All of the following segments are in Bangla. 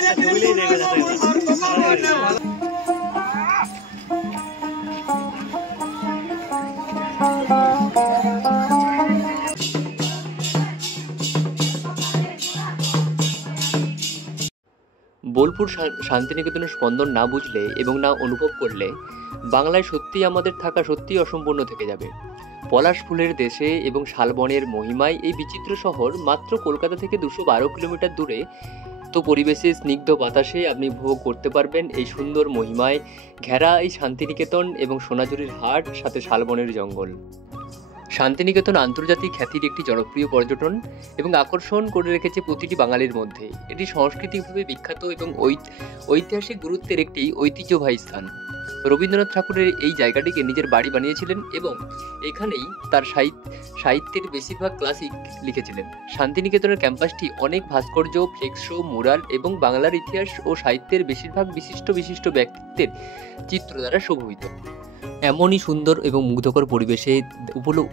বোলপুর শান্তিনিকেতনের স্পন্দন না বুঝলে এবং না অনুভব করলে বাংলায় সত্যিই আমাদের থাকা সত্যিই অসম্পূর্ণ থেকে যাবে। পলাশ ফুলের দেশে এবং শালবনের মহিমায় এই বিচিত্র শহর মাত্র কলকাতা থেকে 212 কিলোমিটার দূরে। তো পরিবেশে স্নিগ্ধ বাতাসে আপনি উপভোগ করতে পারবেন এই সুন্দর মহিমায় ঘেরা এই শান্তিনিকেতন এবং সোনাঝুরির হাট, সাথে শালবনের জঙ্গল। শান্তিনিকেতন আন্তর্জাতিক খ্যাতির একটি জনপ্রিয় পর্যটন এবং আকর্ষণ করে রেখেছে প্রতিটি বাঙালির মধ্যে। এটি সাংস্কৃতিকভাবে বিখ্যাত এবং ঐতিহাসিক গুরুত্বের একটি ঐতিহ্যবাহী স্থান। রবীন্দ্রনাথ ঠাকুরের এই জায়গাটিকে নিজের বাড়ি বানিয়েছিলেন এবং এখানেই তার সাহিত্যের বেশিরভাগ ক্লাসিক লিখেছিলেন। শান্তিনিকেতনের ক্যাম্পাসটি অনেক ভাস্কর্য, ফ্লেক্স শো, মুরাল এবং বাংলার ইতিহাস ও সাহিত্যের বেশিরভাগ বিশিষ্ট ব্যক্তিত্বের চিত্র দ্বারা শোভিত। এমনই সুন্দর এবং মুগ্ধকর পরিবেশে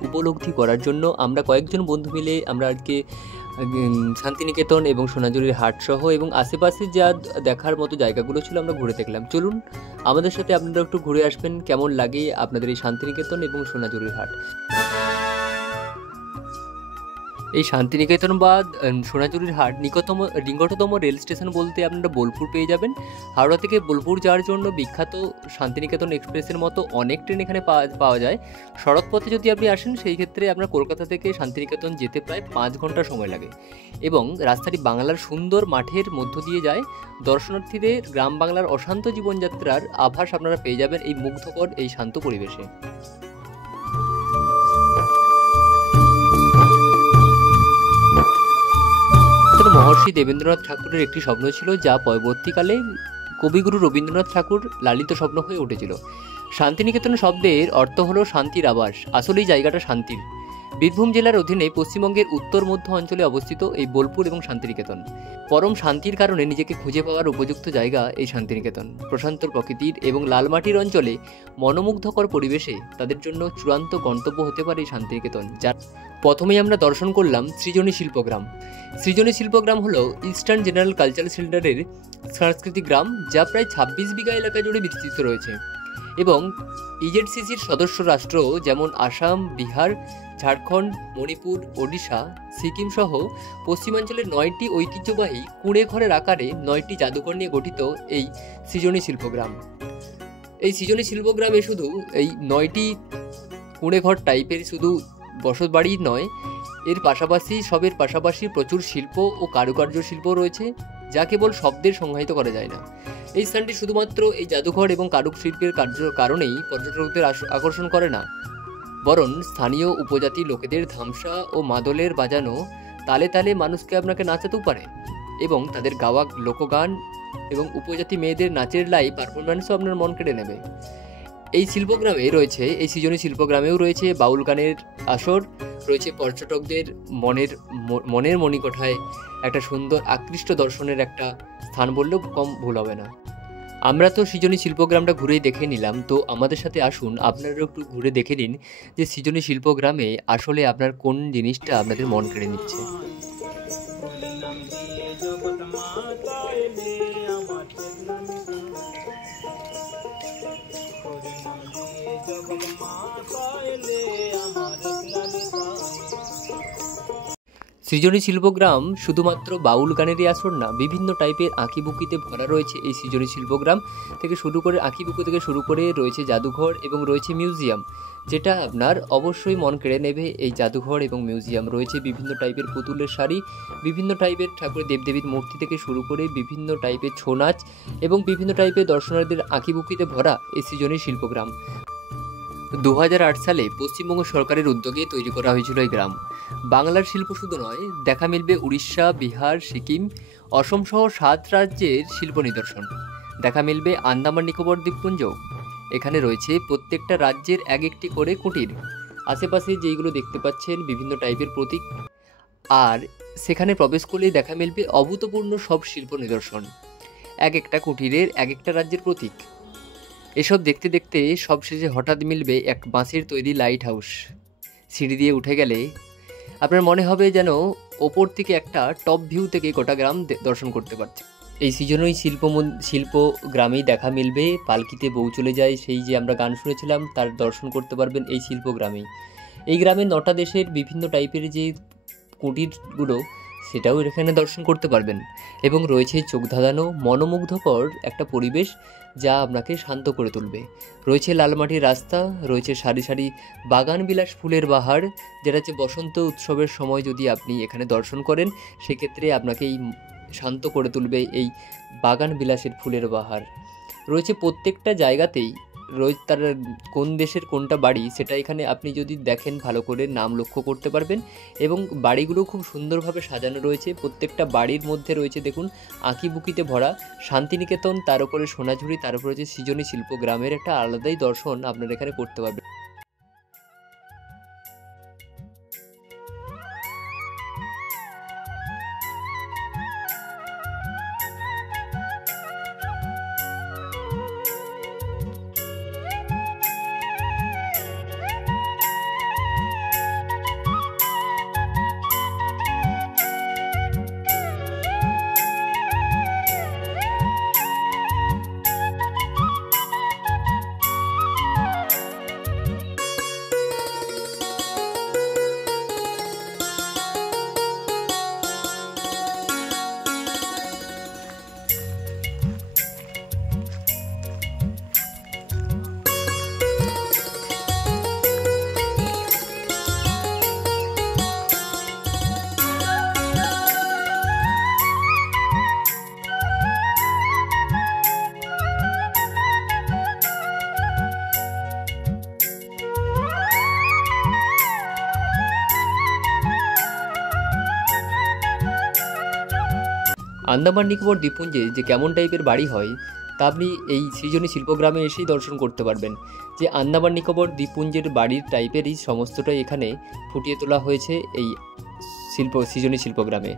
উপলব্ধি করার জন্য আমরা কয়েকজন বন্ধু মিলে আমরা আজকে শান্তিনিকেতন এবং সোনাঝুরির হাট সহ এবং আশেপাশে যা দেখার মতো জায়গাগুলো ছিল আমরা ঘুরে দেখলাম। চলুন আমাদের সাথে আপনারা একটু ঘুরে আসবেন, কেমন লাগে আপনাদের এই শান্তিনিকেতন এবং সোনাঝুরির হাট। এই শান্তিনিকেতন বা সোনাঝুরির হাট নিকটতম রেল স্টেশন বলতে আপনারা বোলপুর পেয়ে যাবেন। হাওড়া থেকে বোলপুর যাওয়ার জন্য বিখ্যাত শান্তিনিকেতন এক্সপ্রেসের মতো অনেক ট্রেন এখানে পাওয়া যায়। সড়ক পথে যদি আপনি আসেন সেই ক্ষেত্রে আপনার কলকাতা থেকে শান্তিনিকেতন যেতে প্রায় 5 ঘন্টা সময় লাগে এবং রাস্তাটি বাংলার সুন্দর মাঠের মধ্য দিয়ে যায়। দর্শনার্থীদের গ্রাম বাংলার অশান্ত জীবনযাত্রার আভাস আপনারা পেয়ে যাবেন এই মুগ্ধকর এই শান্ত পরিবেশে। মহর্ষি দেবেন্দ্রনাথ ঠাকুরের একটি স্বপ্ন ছিল, যা পরবর্তীকালে কবিগুরু রবীন্দ্রনাথ ঠাকুর লালিত স্বপ্ন হয়ে উঠেছিল। শান্তিনিকেতন শব্দের অর্থ হলো শান্তির আবাস। আসলে এই জায়গাটা শান্তির। বীরভূম জেলার অধীনে পশ্চিমবঙ্গের উত্তর মধ্য অঞ্চলে অবস্থিত এই বোলপুর এবং শান্তিনিকেতন পরম শান্তির কারণে নিজেকে খুঁজে পাওয়ার উপযুক্ত জায়গা এই শান্তিনিকেতন। প্রশান্ত প্রকৃতির এবং লালমাটির অঞ্চলে মনোমুগ্ধকর পরিবেশে তাদের জন্য চূড়ান্ত গন্তব্য হতে পারে এই শান্তিনিকেতন। যার প্রথমেই আমরা দর্শন করলাম সৃজনী শিল্পগ্রাম। সৃজনী শিল্পগ্রাম হলো ইস্টার্ন জেনারেল কালচারাল সেন্টারের সাংস্কৃতিক গ্রাম, যা প্রায় 26 বিঘা এলাকা জুড়ে বিস্তৃত রয়েছে এবং ইজেডসিসির সদস্য রাষ্ট্র যেমন আসাম, বিহার, ঝাড়খণ্ড, মণিপুর, ওড়িশা, সিকিম সহ পশ্চিমাঞ্চলের 9টি ঐতিহ্যবাহী কুঁড়ে ঘরের আকারে 9টি জাদুঘর নিয়ে গঠিত এই সৃজনী শিল্পগ্রাম। এই সৃজনী শিল্পগ্রামে শুধু এই 9টি কুঁড়ে ঘর টাইপের শুধু বসত বাড়ি নয়, এর পাশাপাশি প্রচুর শিল্প ও কারুকার্য শিল্প রয়েছে, যা কেবল শব্দের সংজ্ঞায়িত করা যায় না। এই স্থানটি শুধুমাত্র এই জাদুঘর এবং কারুক শিল্পের কারণেই পর্যটকদের আকর্ষণ করে না, বরং স্থানীয় উপজাতি লোকেদের ধামসা ও মাদলের বাজানো তালে তালে মানুষকে আপনাকে নাচাতেও পারে এবং তাদের গাওয়া লোকগান এবং উপজাতি মেয়েদের নাচের লাইভ পারফরম্যান্সও আপনার মন কেড়ে নেবে। এই সৃজনী শিল্পগ্রামেও রয়েছে বাউল গানের আসর, রয়েছে পর্যটকদের মনের মণিকোঠায় একটা সুন্দর আকৃষ্ট দর্শনের একটা স্থান বললেও কম ভুল হবে না। আমরা তো সৃজনী শিল্পগ্রামটা ঘুরেই দেখে নিলাম, তো আমাদের সাথে আসুন আপনারাও একটু ঘুরে দেখে নিন যে সৃজনী শিল্পগ্রামে আসলে আপনার কোন জিনিসটা আপনাদের মন কেড়ে নিচ্ছে। সৃজনী শিল্পগ্রাম শুধুমাত্র বাউল গানেরই আসর না, বিভিন্ন টাইপের আঁকিবুকিতে ভরা রয়েছে এই সৃজনী শিল্পগ্রাম থেকে শুরু করে রয়েছে জাদুঘর এবং রয়েছে মিউজিয়াম, যেটা আপনার অবশ্যই মন কেড়ে নেবে। এই জাদুঘর এবং মিউজিয়াম রয়েছে বিভিন্ন টাইপের পুতুলের শাড়ি, বিভিন্ন টাইপের ঠাকুরের দেবদেবীর মূর্তি থেকে শুরু করে বিভিন্ন টাইপের ছৌ নাচ এবং বিভিন্ন টাইপের দর্শনার্থীদের আঁকিবুকিতে ভরা এই সৃজনী শিল্পগ্রাম। 2008 সালে পশ্চিমবঙ্গ সরকারের উদ্যোগে তৈরি করা হয়েছিল এই গ্রাম। বাংলার শিল্প শুধু নয়, দেখা মিলবে উড়িষ্যা, বিহার, সিকিম, অসম সহ 7 রাজ্যের শিল্প নিদর্শন। দেখা মিলবে আন্দামান নিকোবর দ্বীপপুঞ্জ। এখানে রয়েছে প্রত্যেকটা রাজ্যের এক একটি করে কুটির। আশেপাশে যেইগুলো দেখতে পাচ্ছেন বিভিন্ন টাইপের প্রতীক, আর সেখানে প্রবেশ করলেই দেখা মিলবে অভূতপূর্ণ সব শিল্প নিদর্শন, এক একটা কুটিরের এক একটা রাজ্যের প্রতীক। এসব দেখতে দেখতে সবশেষে হঠাৎ মিলবে এক বাঁশের তৈরি লাইট হাউস। সিঁড়ি দিয়ে উঠে গেলে আপনার মনে হবে যেন ওপর থেকে একটা টপ ভিউ থেকে গোটা গ্রাম দর্শন করতে পারছে। এই সৃজনই শিল্প গ্রামেই দেখা মিলবে। পালকিতে বউ চলে যায়, সেই যে আমরা গান শুনেছিলাম, তার দর্শন করতে পারবেন এই শিল্প গ্রামেই। এই গ্রামে 9টা দেশের বিভিন্ন টাইপের যে কুটিরগুলো, সেটাও এখানে দর্শন করতে পারবেন। এবং রয়েছে চোখ ধাঁধানো মনোমুগ্ধকর একটা পরিবেশ, যা আপনাকে শান্ত করে তুলবে। রয়েছে লাল মাটির রাস্তা, রয়েছে সারি সারি বাগান বিলাস ফুলের বাহার, যেটা হচ্ছে বসন্ত উৎসবের সময় যদি আপনি এখানে দর্শন করেন, সেক্ষেত্রে আপনাকে এই শান্ত করে তুলবে এই বাগান বিলাসের ফুলের বাহার। রয়েছে প্রত্যেকটা জায়গাতেই রয়েছে তার কোন দেশের কোনটা বাড়ি, সেটা এখানে আপনি যদি দেখেন ভালো করে নাম লক্ষ্য করতে পারবেন। এবং বাড়িগুলো খুব সুন্দরভাবে সাজানো রয়েছে। প্রত্যেকটা বাড়ির মধ্যে রয়েছে দেখুন আঁকিবুকিতে ভরা শান্তিনিকেতন, তার উপরে সোনাঝুরি, তার উপরে রয়েছে সৃজনী শিল্প গ্রামের একটা আলাদাই দর্শন আপনারা এখানে করতে পারবেন। আন্দামান নিকোবর দ্বীপপুঞ্জে যে কেমন টাইপের বাড়ি হয়, তা আপনি এই সৃজনী শিল্পগ্রামে এসেই দর্শন করতে পারবেন। যে আন্দামান নিকোবর দ্বীপপুঞ্জের বাড়ির টাইপেরই সমস্তটাই এখানে ফুটিয়ে তোলা হয়েছে এই সৃজনী শিল্পগ্রামে।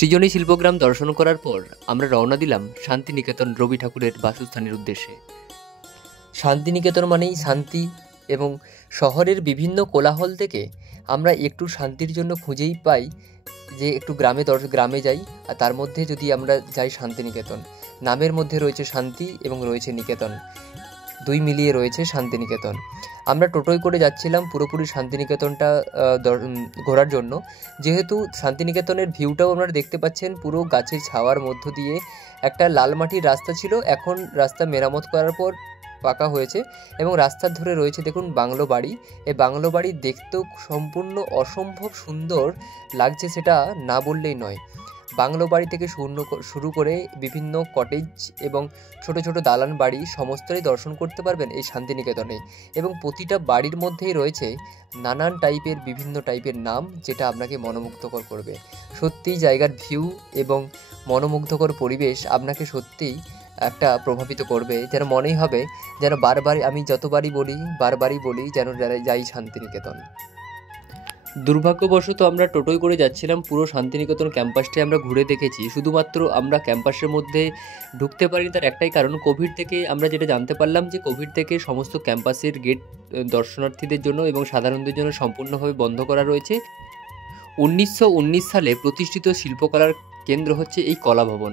সৃজনী শিল্পগ্রাম দর্শন করার পর আমরা রওনা দিলাম শান্তিনিকেতন রবি ঠাকুরের বাসস্থানের উদ্দেশ্যে। শান্তিনিকেতন মানেই শান্তি, এবং শহরের বিভিন্ন কোলাহল থেকে আমরা একটু শান্তির জন্য খুঁজেই পাই যে একটু গ্রামে যাই, আর তার মধ্যে যদি আমরা যাই শান্তিনিকেতন। নামের মধ্যে রয়েছে শান্তি এবং রয়েছে নিকেতন, দুই মিলিয়ে রয়েছে শান্তিনিকেতন। আমরা টোটোয় করে যাচ্ছিলাম পুরোপুরি শান্তিনিকেতনটা ঘোরার জন্য। যেহেতু শান্তিনিকেতনের ভিউটাও আপনারা দেখতে পাচ্ছেন, পুরো গাছের ছাওয়ার মধ্য দিয়ে একটা লাল মাটির রাস্তা ছিল, এখন রাস্তা মেরামত করার পর পাকা হয়েছে, এবং রাস্তার ধরে রয়েছে দেখুন বাংলো বাড়ি। এই বাংলো বাড়ি দেখতেও সম্পূর্ণ অসম্ভব সুন্দর লাগছে, সেটা না বললেই নয়। বাংলো বাড়ি থেকে শুরু করে বিভিন্ন কটেজ এবং ছোট ছোট দালান বাড়ি সমস্তই দর্শন করতে পারবেন এই শান্তিনিকেতনে। এবং প্রতিটা বাড়ির মধ্যেই রয়েছে নানান টাইপের বিভিন্ন টাইপের নাম, যেটা আপনাকে মনোমুগ্ধকর করবে। সত্যিই জায়গার ভিউ এবং মনোমুগ্ধকর পরিবেশ আপনাকে সত্যিই একটা প্রভাবিত করবে, যেন মনেই হবে যেন বারবারই, আমি যতবারই বলি বারবারই বলি, যেন যাই শান্তিনিকেতন। দুর্ভাগ্যবশত আমরা টোটোয় করে যাচ্ছিলাম, পুরো শান্তিনিকেতন ক্যাম্পাসটাই আমরা ঘুরে দেখেছি। শুধুমাত্র আমরা ক্যাম্পাসের মধ্যে ঢুকতে পারিনি, তার একটাই কারণ কোভিড থেকে। আমরা যেটা জানতে পারলাম যে কোভিড থেকে সমস্ত ক্যাম্পাসের গেট দর্শনার্থীদের জন্য এবং সাধারণদের জন্য সম্পূর্ণভাবে বন্ধ করা রয়েছে। 1919 সালে প্রতিষ্ঠিত শিল্পকলার কেন্দ্র হচ্ছে এই কলা ভবন,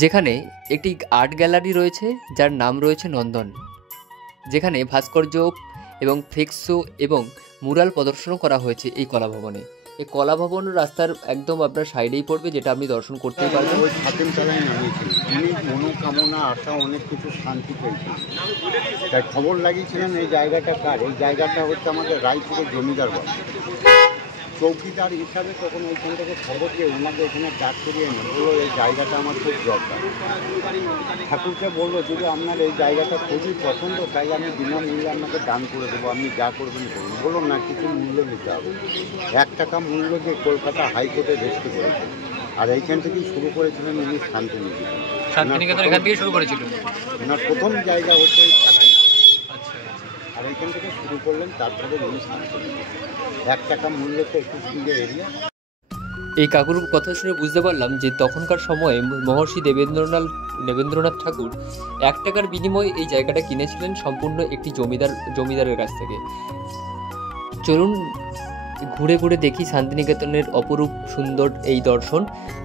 যেখানে একটি আর্ট গ্যালারি রয়েছে যার নাম রয়েছে নন্দন, যেখানে ভাস্কর্য এবং ফ্লেক্সো এবং মুরাল প্রদর্শনও করা হয়েছে এই কলা ভবনে। এই কলা ভবন রাস্তার একদম আপনার সাইডেই পড়বে, যেটা আপনি দর্শন করতেই পারবেন। ওই ছাতিম তলায় নামিয়েছিলেন উনি, মনোকামনা আশা অনেক কিছু শান্তি পেয়েছিলেন। তাই খবর লাগিয়েছিলেন এই জায়গাটা কার। এই জায়গাটা হচ্ছে আমাদের রায়পুরের জমিদার বাড়ি। চৌকিদার হিসাবে তখন ওইখান থেকে খবর দিয়ে ওনাকে এখানে ডাক করিয়ে এনে বললো এই জায়গাটা আমার খুব দরকার। ঠাকুরকে বললো যদি আপনার এই জায়গাটা খুবই পছন্দ তাই আমি বিনামূল্যে আপনাকে দান করে দেবো, আপনি যা করবেন করুন। বললো না, কিছু মূল্য নিতে হবে। 1 টাকা মূল্য দিয়ে কলকাতা হাইকোর্টে রেজিস্ট্রি করেছেন। আর এইখান থেকেই শুরু করেছিলেন উনি শান্তিনিকেতন। শান্তিনিকেতন এখান থেকে শুরু করেছিল। ওনার প্রথম জায়গা হচ্ছে এই শান্তি, আর এইখান থেকে শুরু করলেন। তারপরে উনি শান্তিনিকেতন 1 টাকা মূল্যতে 21 এরিয়া। এই কাকুর কথা শুনে বুঝতে পারলাম যে তখনকার সময়ে মহর্ষি দেবেন্দ্রনাথ ঠাকুর 1 টাকার বিনিময়ে এই জায়গাটা কিনেছিলেন সম্পূর্ণ একটি জমিদারের কাছ থেকে। চলুন ঘুরে ঘুরে দেখি শান্তিনিকেতনের অপরূপ সুন্দর এই দর্শন।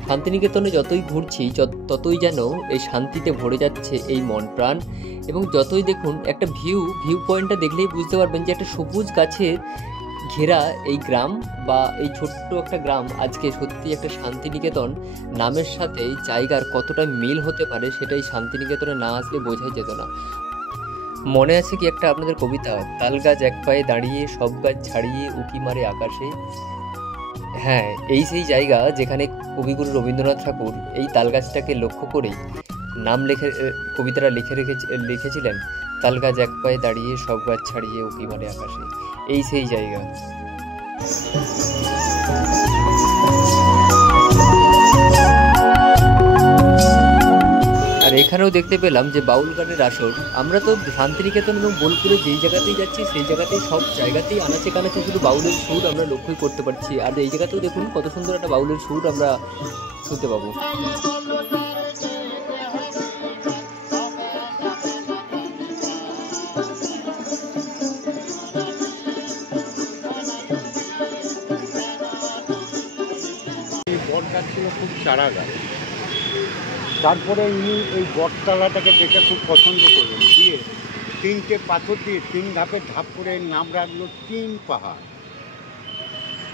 শান্তিনিকেতনে যতই ঘুরছি ততই যেন এই শান্তিতে ভরে যাচ্ছে এই মন প্রাণ। এবং যতই দেখুন একটা ভিউ পয়েন্টটা দেখলেই বুঝতে পারবেন যে একটা সবুজ গাছের ঘেরা এই গ্রাম বা এই ছোট্ট একটা গ্রাম আজকে সত্যি একটা শান্তিনিকেতন নামের সাথে জায়গার কতটা মিল হতে পারে সেটাই শান্তিনিকেতনে না আসলে বোঝাই যেত না। মনে আছে কি একটা আপনাদের কবিতা, তাল গাছ এক পায়ে দাঁড়িয়ে সব গাছ ছাড়িয়ে উঁকি মারে আকাশে? হ্যাঁ, এই সেই জায়গা যেখানে কবিগুরু রবীন্দ্রনাথ ঠাকুর এই তাল গাছটাকে লক্ষ্য করেই কবিতাটা লিখেছিলেন, তাল গাছ এক পায়ে দাঁড়িয়ে সব গাছ ছাড়িয়ে উঁকি মারে আকাশে। এই সেই জায়গা। আর এখানেও দেখতে পেলাম যে বাউল গানের আসর। আমরা তো শান্তিনিকেতন এবং বোলপুরে যেই জায়গাতেই যাচ্ছি সেই জায়গাতেই সব জায়গাতেই আনাচে কানাচে শুধু বাউলের সুর আমরা লক্ষ্যই করতে পারছি। আর এই জায়গাতেও দেখুন কত সুন্দর একটা বাউলের সুর আমরা শুনতে পাবো। বট গাছ ছিল খুব চারা গাছ। তারপরে উনি এই বটতলাটাকে দেখে খুব পছন্দ করলেন, দিয়ে 3টে পাথর দিয়ে 3 ধাপে ধাপ করে নাম রাখলো 3 পাহাড়।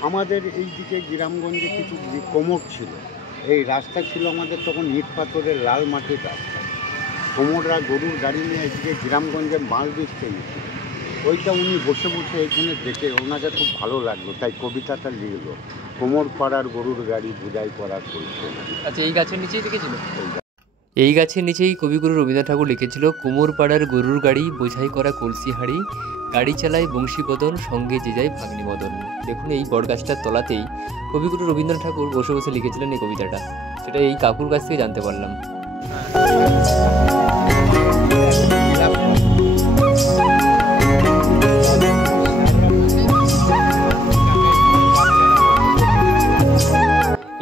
আমাদের এই দিকে গ্রামগঞ্জে কিছু কোমর ছিল, এই রাস্তা ছিল আমাদের তখন ইট পাথরের লাল মাটির রাস্তা। কোমররা গরুর গাড়ি নিয়ে এদিকে গ্রামগঞ্জে মাল বেচতে নিয়েছিল। ওইটা উনি বসে বসে এখানে দেখে ওনাকে খুব ভালো লাগলো, তাই কবিতাটা লিখলো, কোমর পাড়ার গরুর গাড়ি বুঝাই করা চলছে। আচ্ছা, এই গাছের নিচেই লিখেছিল? এই গাছের নিচেই কবিগুরু রবীন্দ্রনাথ ঠাকুর লিখেছিল, কুমোর পাড়ার গরুর গাড়ি বোঝাই করা কলসি হাঁড়ি, গাড়ি চালায় বংশীবদন সঙ্গে যে যায় ভাগ্নি মদন। দেখুন এই বটগাছটার তলাতেই কবিগুরু রবীন্দ্রনাথ ঠাকুর বসে বসে লিখেছিলেন এই কবিতাটা। সেটা এই কাকুর কাছ থেকে জানতে পারলাম।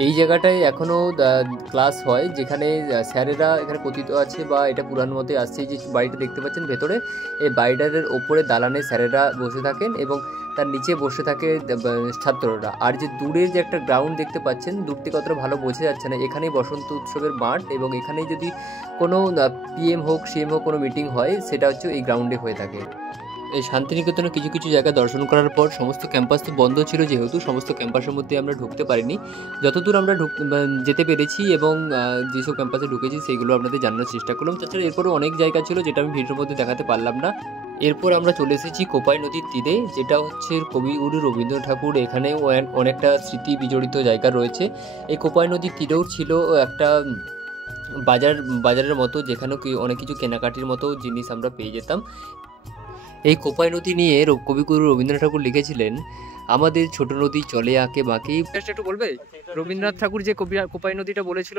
এই জায়গাটায় এখনও ক্লাস হয়, যেখানে স্যারেরা এখানে পতিত আছে বা এটা পুরান মতে আসছে। যে বাড়িটা দেখতে পাচ্ছেন ভেতরে, এই বাড়িটার ওপরে দালানে স্যারেরা বসে থাকেন এবং তার নিচে বসে থাকে ছাত্ররা। আর যে দূরের যে একটা গ্রাউন্ড দেখতে পাচ্ছেন, দূর থেকে অতটা ভালো বোঝা যাচ্ছে না, এখানেই বসন্ত উৎসবের মাঠ এবং এখানেই যদি কোনো PM হোক CM হোক কোনো মিটিং হয় সেটা হচ্ছে এই গ্রাউন্ডে হয়ে থাকে। এই শান্তিনিকেতনে কিছু কিছু জায়গা দর্শন করার পর সমস্ত ক্যাম্পাস তো বন্ধ ছিল, যেহেতু সমস্ত ক্যাম্পাসের মধ্যে আমরা ঢুকতে পারিনি। যতদূর আমরা যেতে পেরেছি এবং যেসব ক্যাম্পাসে ঢুকেছি সেইগুলো আপনাদের জানানোর চেষ্টা করলাম। তাছাড়া এরপরও অনেক জায়গা ছিল যেটা আমি ভিডিওর মধ্যে দেখাতে পারলাম না। এরপর আমরা চলে এসেছি কোপাই নদীর তীরে, যেটা হচ্ছে কবিগুরু রবীন্দ্রনাথ ঠাকুর। এখানেও অনেকটা স্মৃতি বিজড়িত জায়গা রয়েছে। এই কোপাই নদীর তীরেও ছিল একটা বাজারের মতো, যেখানেও অনেক কিছু কেনাকাটির মতো জিনিস আমরা পেয়ে যেতাম। এই কোপাই নদী নিয়ে কবিগুরু রবীন্দ্রনাথ ঠাকুর লিখেছিলেন, আমাদের ছোট নদী চলে আঁকে বাঁকে। একটু বলবে রবীন্দ্রনাথ ঠাকুর যে কোপাই নদীটা বলেছিল,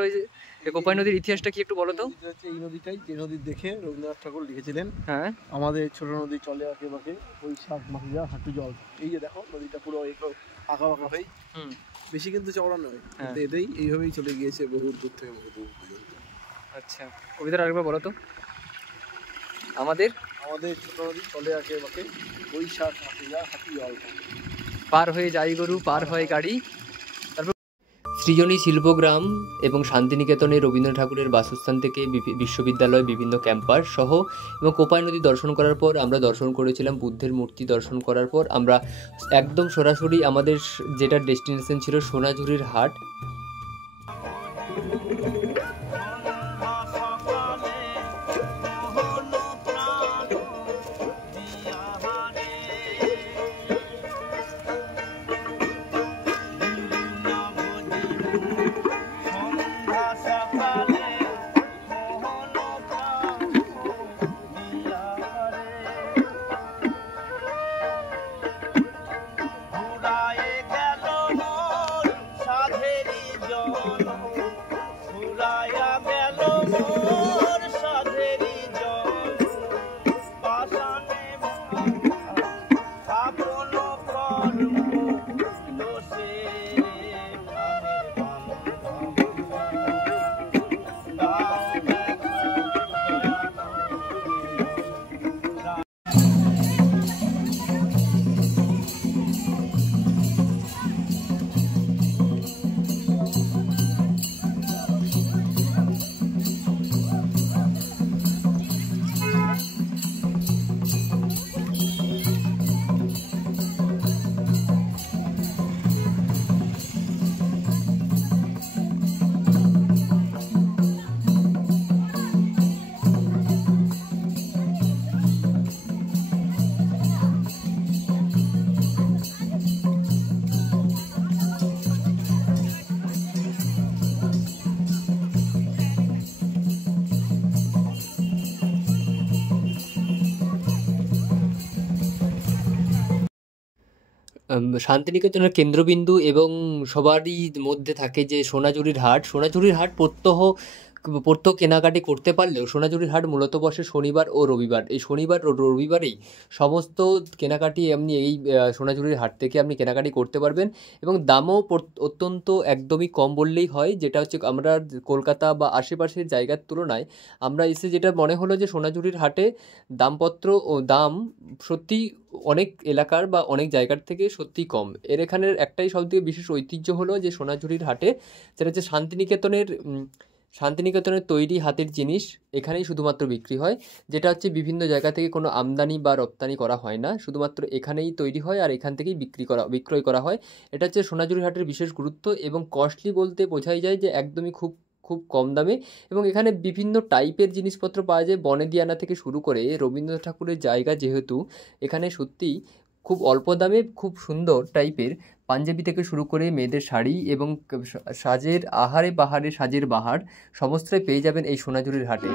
এই কোপাই নদীর ইতিহাসটা কি একটু বলো তো। এই নদীটাই যে নদী দেখে রবীন্দ্রনাথ ঠাকুর লিখেছিলেন, হ্যাঁ, আমাদের ছোট নদী চলে আঁকে বাঁকে বৈশাখ মাহিয়া হাঁটু জল। এই যে দেখো নদীটা পুরো আঁকা বাঁকা হয়ে, বেশি কিন্তু চওড়া নয়, কিন্তু এটাই এইভাবেই চলে গিয়েছে বহু দূর থেকে বহু দূর পর্যন্ত। আচ্ছা, কবিতাটা আরেকবার বলো তো। আমাদের ছোট নদী চলে আঁকে বাঁকে বৈশাখ মাহিয়া হাঁটু জল। পার হয়ে যাই গরু, পার হয় গাড়ি। সৃজনী শিল্পগ্রাম এবং শান্তিনিকেতনে রবীন্দ্রনাথ ঠাকুরের বাসস্থান থেকে বিশ্ববিদ্যালয়, বিভিন্ন ক্যাম্পাস সহ এবং কোপাই নদী দর্শন করার পর আমরা দর্শন করেছিলাম বুদ্ধের মূর্তি। দর্শন করার পর আমরা একদম সরাসরি আমাদের যেটা ডেস্টিনেশন ছিল সোনাঝুরির হাট। শান্তিনিকেতনের কেন্দ্রবিন্দু এবং সবারই মধ্যে থাকে যে সোনাঝুরির হাট। সোনাঝুরির হাট প্রত্যহ কেনাকাটি করতে পারলেও সোনাঝুরির হাট মূলত বসে শনিবার ও রবিবার। এই শনিবার ও রবিবারেই সমস্ত কেনাকাটি আপনি এই সোনাঝুরির হাট থেকে আপনি কেনাকাটি করতে পারবেন এবং দামও অত্যন্ত একদমই কম বললেই হয়। যেটা হচ্ছে আমরা কলকাতা বা আশেপাশের জায়গার তুলনায় আমরা এসে যেটা মনে হলো যে সোনাঝুরির হাটে দামপত্র ও দাম সত্যি অনেক এলাকার বা অনেক জায়গার থেকে সত্যিই কম। এর এখানের একটাই সবথেকে বিশেষ ঐতিহ্য হলো যে সোনাঝুরির হাটে যেটা হচ্ছে শান্তিনিকেতনের তৈরি হাতের জিনিস এখানেই শুধুমাত্র বিক্রি হয়, যেটা হচ্ছে বিভিন্ন জায়গা থেকে কোনো আমদানি বা রপ্তানি করা হয় না, শুধুমাত্র এখানেই তৈরি হয় আর এখান থেকেই বিক্রয় করা হয়। এটা হচ্ছে সোনাঝুরির হাটের বিশেষ গুরুত্ব এবং কস্টলি বলতে বোঝাই যায় যে একদমই খুব খুব কম দামে এবং এখানে বিভিন্ন টাইপের জিনিসপত্র পাওয়া যায়, বনেদিয়ানা থেকে শুরু করে রবীন্দ্রনাথ ঠাকুরের জায়গা যেহেতু এখানে সত্যিই খুব অল্প দামে খুব সুন্দর টাইপের পাঞ্জাবি থেকে শুরু করে মেয়েদের শাড়ি এবং সাজের আহারে বাহারে সাজের বাহার সমস্তই পেয়ে যাবেন এই সোনাঝুরির হাটে।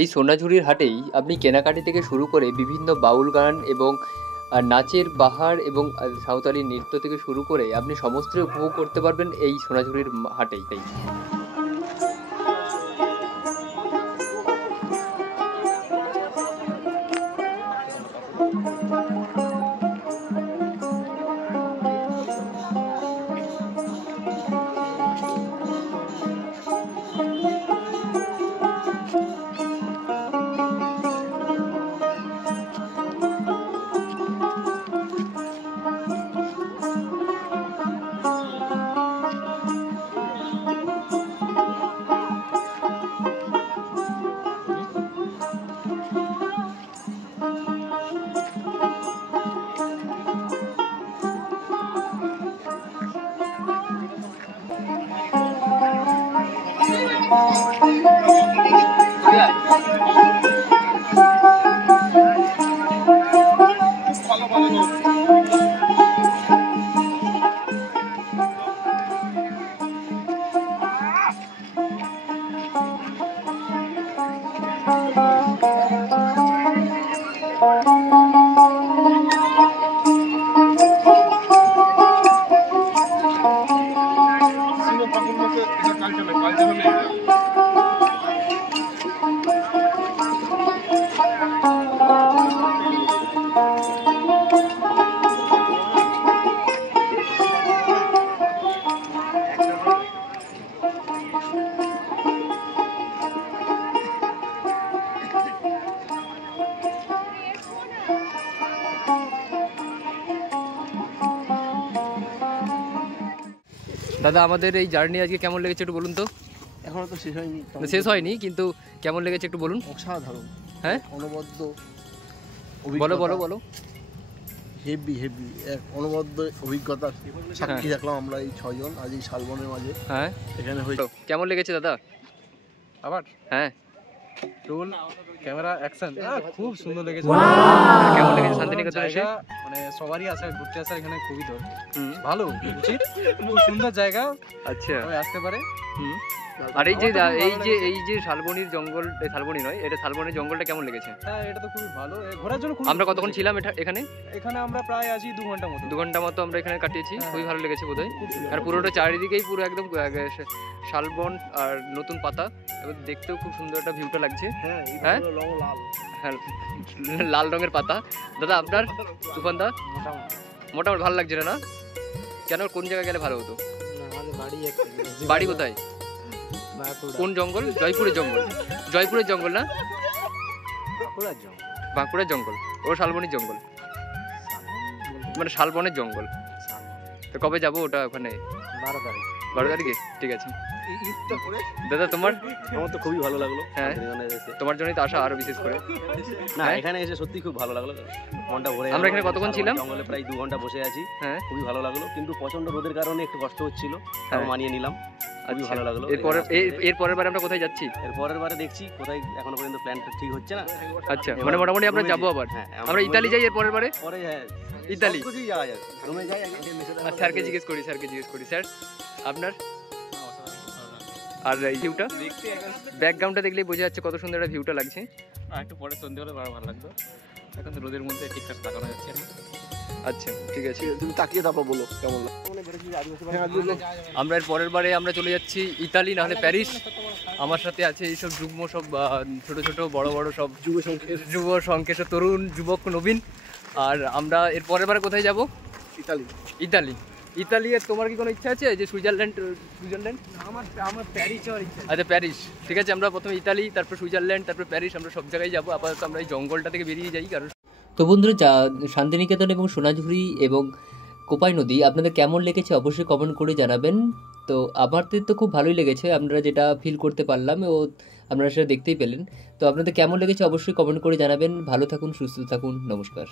এই সোনাঝুরির হাটেই আপনি কেনাকাটি থেকে শুরু করে বিভিন্ন বাউল গান এবং নাচের বাহার এবং সাঁওতালি নৃত্য থেকে শুরু করে আপনি সমস্তই উপভোগ করতে পারবেন এই সোনাঝুরির হাটেই। দাদা আমাদের এই জার্নি আজকে কেমন লেগেছে একটু বলুন তো। এখনো তো শেষ হয়নি, শেষ হয়নি কিন্তু কেমন লেগেছে একটু বলুন। অসাধারণ, হ্যাঁ অনবদ্য বলো বলো বলো। হেভি এক অনবদ্য অভিজ্ঞতা সাক্ষী থাকলাম আমরা এই 6 জন আজ এই শালবনের মাঝে। হ্যাঁ এখানে হয়েছে। কেমন লেগেছে দাদা? আবার হ্যাঁ রোল ক্যামেরা অ্যাকশন খুব সুন্দর লেগেছে। কেমন লেগেছে শান্তিনিকেতন এসে? জায়গা মানে সবারই আসা ঘুরতে আসা এখানে খুবই ভালো উচিত, খুব সুন্দর জায়গা। আচ্ছা সবাই আসতে পারে। আর এই যে শালবনির জঙ্গল, শালবনি নয় এটা শালবনির জঙ্গলটা কেমন লেগেছে? হ্যাঁ এটা তো খুবই ভালো, ঘোরার জন্য আমরা কতক্ষণ ছিলাম এখানে? এখানে আমরা প্রায় আছি 2 ঘন্টা মতো। 2 ঘন্টা মতো আমরা এখানে কাটিয়েছি। খুবই ভালো লেগেছে বোধহয়। আর পুরোটা চারিদিকেই পুরো একদম শালবন আর নতুন পাতা, এবার দেখতেও খুব সুন্দর একটা ভিউটা লাগছে। হ্যাঁ হ্যাঁ? রং লাল। হ্যাঁ লাল রঙের পাতা। দাদা আপনার তুফান দা মোটামুটি ভালো লাগছে না? কেন, কোন জায়গায় গেলে ভালো হতো? বাড়ি কোথায়? কোন জঙ্গল? জয়পুরের জঙ্গল। জয়পুরের জঙ্গল না, বাঁকুড়ার জঙ্গল। ও শালবনির জঙ্গল, মানে শালবনের জঙ্গল। তো কবে যাবো ওটা ওখানে? 12 তারিখে। ঠিক আছে দাদা তোমার? আমার তো খুবই ভালো লাগলো। হ্যাঁ তোমার জন্যই তো আসা আরো বিশেষ করে। না এখানে এসে সত্যি খুব ভালো লাগলো, মনটা ভরে। আমরা এখানে কতক্ষণ ছিলাম? জঙ্গলে প্রায় 2 ঘন্টা বসে আছি। হ্যাঁ খুবই ভালো লাগলো, কিন্তু প্রচন্ড রোদের কারণে একটু কষ্ট হচ্ছিল, তাও মানিয়ে নিলাম। খুবই ভালো লাগলো। এর পরের বারে আমরা কোথায় যাচ্ছি? এর পরের বারে দেখছি কোথায়, এখনো পর্যন্ত প্ল্যানটা ঠিক হচ্ছে না। আচ্ছা মানে মোটামুটি আমরা যাবো আবার। আমরা ইতালি যাই এর পরের বারে। পরে হ্যাঁ ইতালি কিছুই যাওয়া যায়, রুমে যাই আগে। স্যারকে জিজ্ঞেস করি স্যার আপনার? আর এই ভিউটা, ব্যাকগ্রাউন্ডটা দেখলেই বোঝা যাচ্ছে কত সুন্দর একটা ভিউটা লাগছে। একটু পরে সন্ধ্যে হলে ভালো লাগতো, এখন তো রোদের মধ্যে ঠিকঠাক তাকানো যাচ্ছে না। আচ্ছা ঠিক আছে, তুমি তাকিয়ে তারপর বলো কেমন লাগে। আমরা এর পরের বারে আমরা চলে যাচ্ছি ইতালি, নাহলে প্যারিস। আমার সাথে আছে এইসব যুগ্ম সব ছোট ছোট বড় বড় সব যুব সংকেশ, তরুণ যুবক নবীন। আর আমরা এর পরের বারে কোথায় যাব? ইতালি। ইতালি এর তোমার কি কোনো ইচ্ছা আছে যে সুইজারল্যান্ড? আমার প্যারিস যাওয়ার ইচ্ছা। আচ্ছা প্যারিস, ঠিক আছে। আমরা প্রথমে ইতালি, তারপর সুইজারল্যান্ড, তারপর প্যারিস, আমরা সব জায়গায় যাবো। আপাতত আমরা এই জঙ্গলটা থেকে বেরিয়ে যাই। কারণ তো বন্ধুরা, শান্তিনিকেতন এবং সোনাঝুরি এবং কোপাই নদী আপনাদের কেমন লেগেছে অবশ্যই কমেন্ট করে জানাবেন। তো আমাদের তো খুব ভালোই লেগেছে, আমরা যেটা ফিল করতে পারলাম ও আপনারা সেটা দেখতেই পেলেন। তো আপনাদের কেমন লেগেছে অবশ্যই কমেন্ট করে জানাবেন। ভালো থাকুন, সুস্থ থাকুন, নমস্কার।